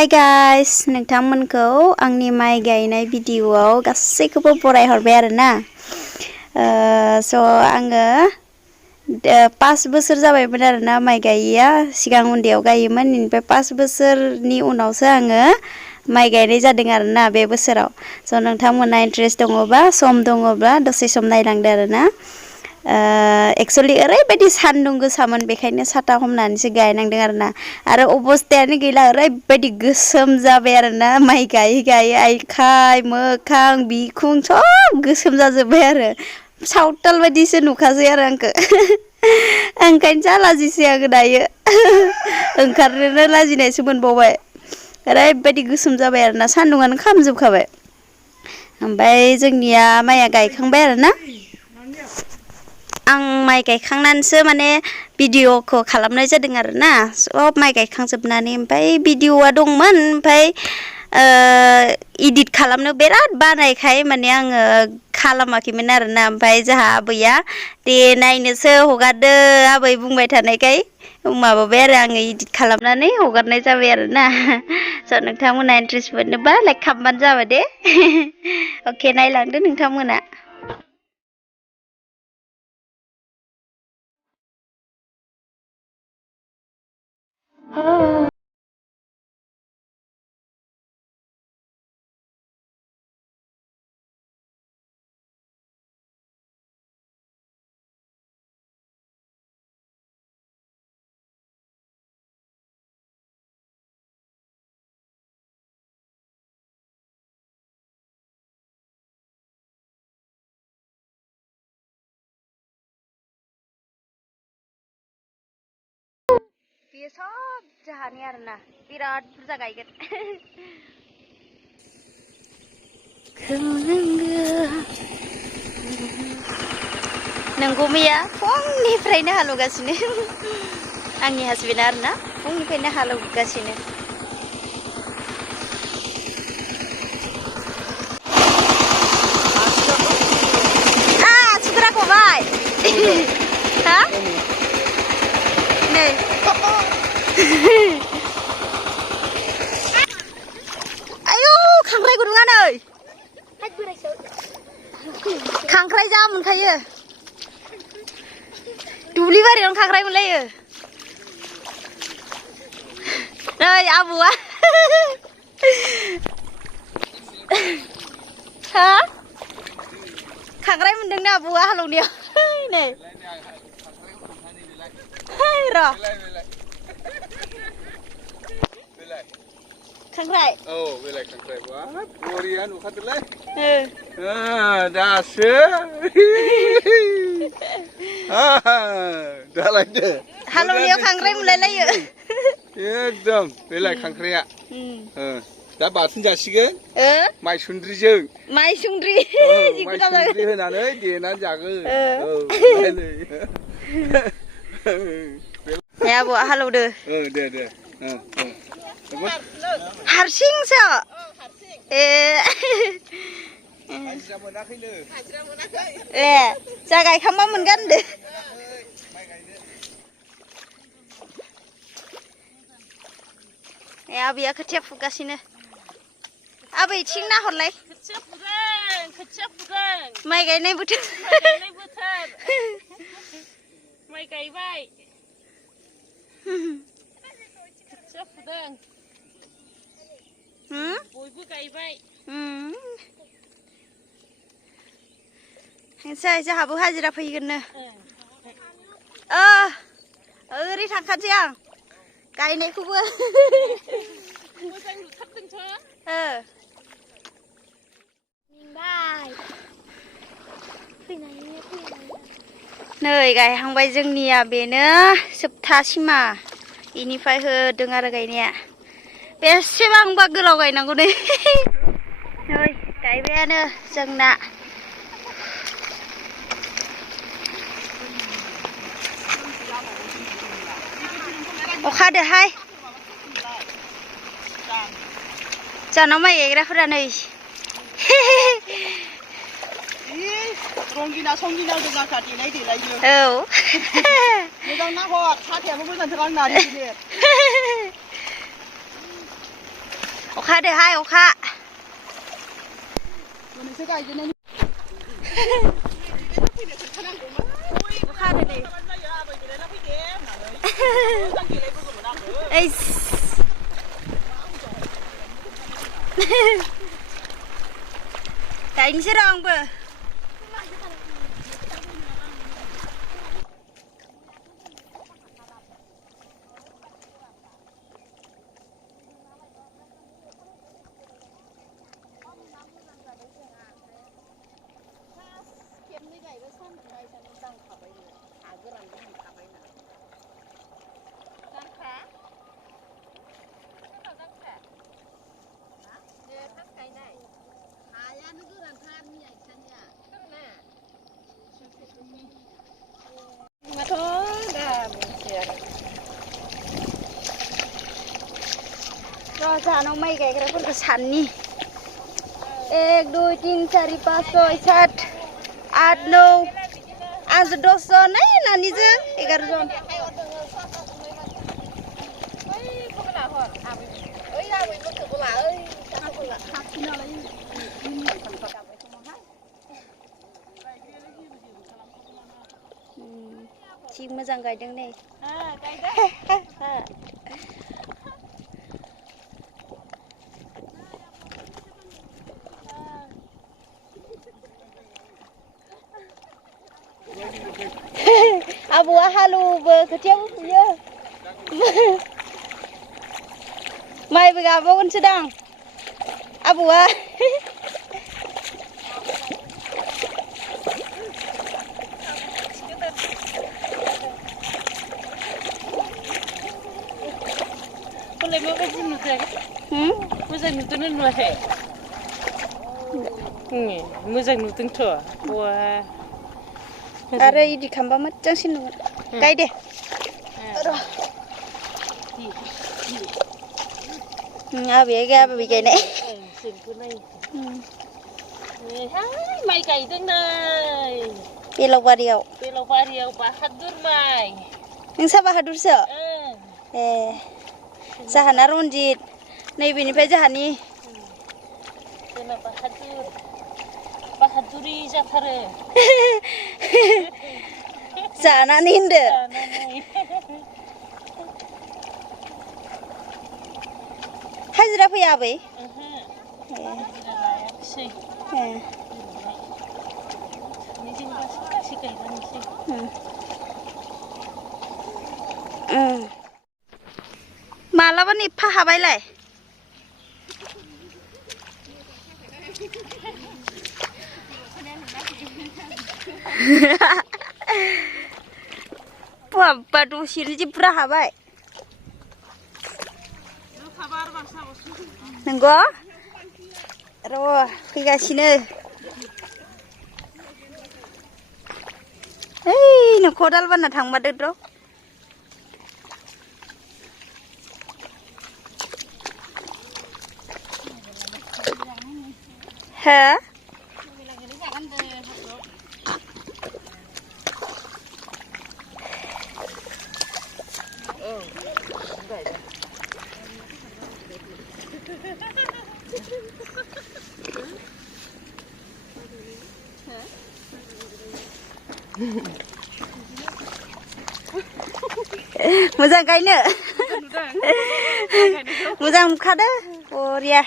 Hi guys, नोंथांमोनखौ आंनि माइ गायनाय भिडिअआव गासैखौबो बराय हरबाय आरोना। आङो 5 बोसोर जाबायमोन आरोना माइ गायिया। सिगां उन्दैयाव गायोमोन, इनिफ्राय 5 बोसोरनि उनावसो आङो माइ गायनाय जादों आरोना बे बोसोराव। नोंथांमोना इन्ट्रेस्ट दङबा, सम दङब्ला दसे सम नायलांदो आरोना। एक्चुअली ओरैबायदि सान्दुं गोसामोन, बेखायनो साथा हमनानैसो गायनांदों आरोना। आरो अबस्थायानो गैला, ओरैबायदि गोसोम जाबाय आरोना माइ गायै गायै आखाइ मोखां बिखुं सब गोसोम जाजोब्बाय आरो। सावताल बायदिसो नुखासै आरो आंखो। ओंखायनो लाजिसै आङो दायो। ओंखारनोनो लाजिनायसो मोनबावबाय। ओरैबायदि गोसोम जाबाय आरोना, सान्दुंआनो खामजोबखाबाय। ओमफ्राय जोंनिया माइया गायखांबाय आरोना। आं माइ गायखांनानैसो माने भिडिअखौ खालामनाय जादों आरोना। सब माइ गायखांजोबनानै ओमफ्राय भिडिअआ दंमोन, ओमफ्राय इडिट खालामनो बिराद बानायखाय माने आङो खालामाखैमोन आरोना। ओमफ्राय जोंहा आबैया दे नायनोसो हगारदो आबै बुंबाय थानायखाय माबाबाय आरो आङो इडिट खालामनानै हगारनाय जाबाय आरोना। नोंथांमोना इन्ट्रेस्ट मोनोबा लाइक खालामबानो जाबाय दे। अके, नायलांदो नोंथांमोना। बेयो सब जाहानि आरोना, बिराद बुरजा गायगोन। नोंगौ मैया फुंनिफ्रायनो हालेवगासिनो। आंनि हासबेन्डआ आरोना, फुंनिफ्रायनो हालेवगासिनो। सुकुरा गबाय। हा? नै। आयौ, खांख्राइ गुदुङा नै। खांख्राइ जा मोनखायो। दुब्लि बारियावनो खांख्राइ मोनलायो। नै आबौआ। हा? खांख्राइ मोनदोंनो आबौआ हालेवनायाव। नै र' खांख्राइ। औ, बेलाय खांख्राइ। बाब बरिया नुखादोलै। दासो। दालायदो। हालेवनायाव खांख्राइ मोनलायलायो। एकदम बेलाय खांख्राइया। दा बाथोन जासिगोन। माइसुन्द्रिजों। माइसुन्द्रि। माइसुन्द्रि होनानै देनानै जागोन। दे आबौआ हालेवदो। दे। हारसिंसो। ए। हाजिरा मोनाखैनो। ए, जा गायखांबा मोनगोन होनदो। ए, आबैया खोथिया फुगासिनो। आबै इथिं नाहरलाय। खोथिया फुदों। माइ गायनाय बोथोर। माइ गायबाय। खोथिया फुदों। बयबो गायबाय। जोंहाबो हाजिरा फैगोननो। ओरै थांखानोसै आं गायनायखौबो। मोजां नुथारदोंथ'। नै गायहांबाय जोंनिया, बेनो जोबथा सिमा। इनिफ्राय होदों आरो गायनाया। बेसेबांबा गोलाव गायनांगौ नै। नै गायबायानो जोंना। अखा हादोहाय। जानाव माइ गायग्राफोरा नै। रंगिना संगिना जोंना देलायदेलायो। औ। मोजां नाहर, साथायाबो मोजांथार आंना। अखा हादोहाय अखा गायनोसै र' आंबो जाहानाव माइ गायग्राफोरखौ साननि 1 2 3 4 5 6 7 8 9 आंजों 10 जन नानिजों 11 जन जि मोजां गायदों नै आबौआ हालौवो खोथियाबो फुयो माइबो गाबावगोनसो दां आबौआ मोजां नुदोंना नुवाखै मोजां नुदोंथ' आरो इदि खालामबा मोजांसिन नुगोन गाय दे आबैया गायनाय माइ गायदों नै बेलावबारियाव बाहादुर माइ नोंसा बाहादुरसो ए जाहाना रनजित नैबेनिफ्राय जाहानि बाहादुरि जाथारो जानानै होनदो हाजिरा फैया आबै मालाबा एफा हाबायलाय बाबा दसेनो जि बुरजा हाबाय नंगौ र' फैगासिनो ओइ खदाल बानना थांबादो र' हो मोजां गायनो मोजां नुखादो बरिया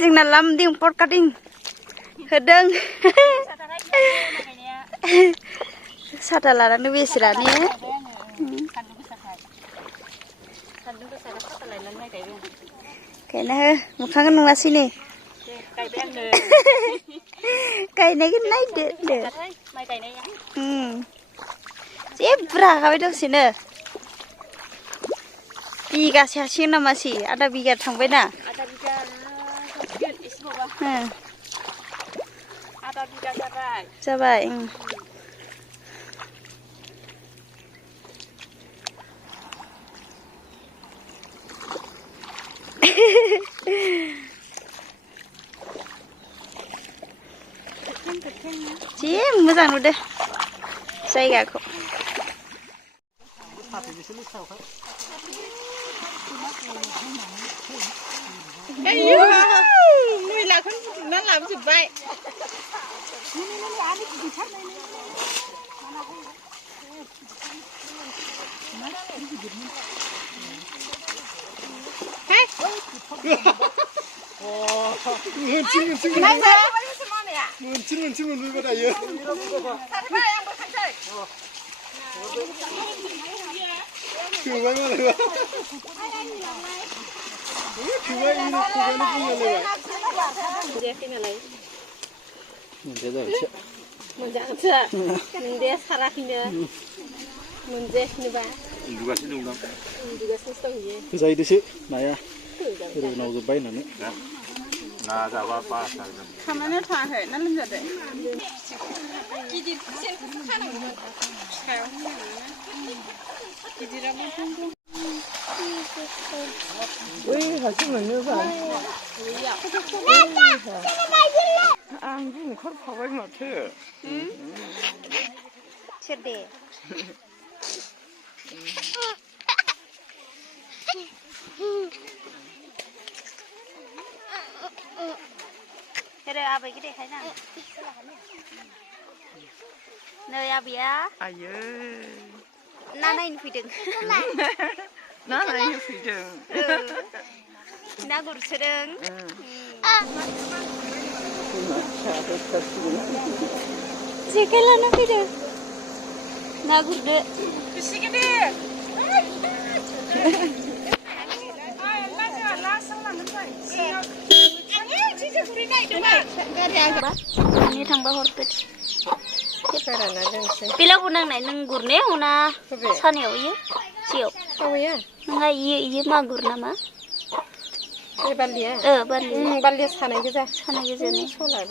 जोंना लामदिं पटकाटिं होदों साथा लानानै बेसेरानो गायना हो मोखांखौ नुवासैनो गायनायखौ नायदो जे बुरजा हाखाबाय दसेनो बिगासे हासिगोन नामासै आधा बिगा थांबायना जाबाय जि मोजां नुदो जायगाखौ मैलाखौनो बुथुमना लाबोजोब्बाय मोनसे मोनबोबाय दायो थोबाय मालायबा थोबाय मोनजायाखै नालाय मोनजाबायसो मोनजागोनसो नोंदाया साराखैनो मोनजायाखैनोबा उन्दुगासिनो दं उन्दुगासिनोसो दं बियो गोजाहैदोसो नाया रोनाव जोब्बाय होननानै ना जाबा बास जागोन खामानिया थाङाखै ना लोमजादों गिदिर सेनखौसो खानांगौमोन फिसायाव गिदिराबो ओइ हासि मोनोबा आंबो ओंखारफाबाय माथो सोर दे Kira abai gede kai nang. Nơi abiya. आयो Na nain fideng. ना नायनो फैदों Na गुरसोदों. Jekai lana fideng. Na gurdo. बेसे गिदिर Ini tambah horpet. Pila kunang nai neng gurne una saneo iya siop. Oh ya Nggak iya magur nama. ballia Balik. ballia sana aja Sana gitu nih. soalnya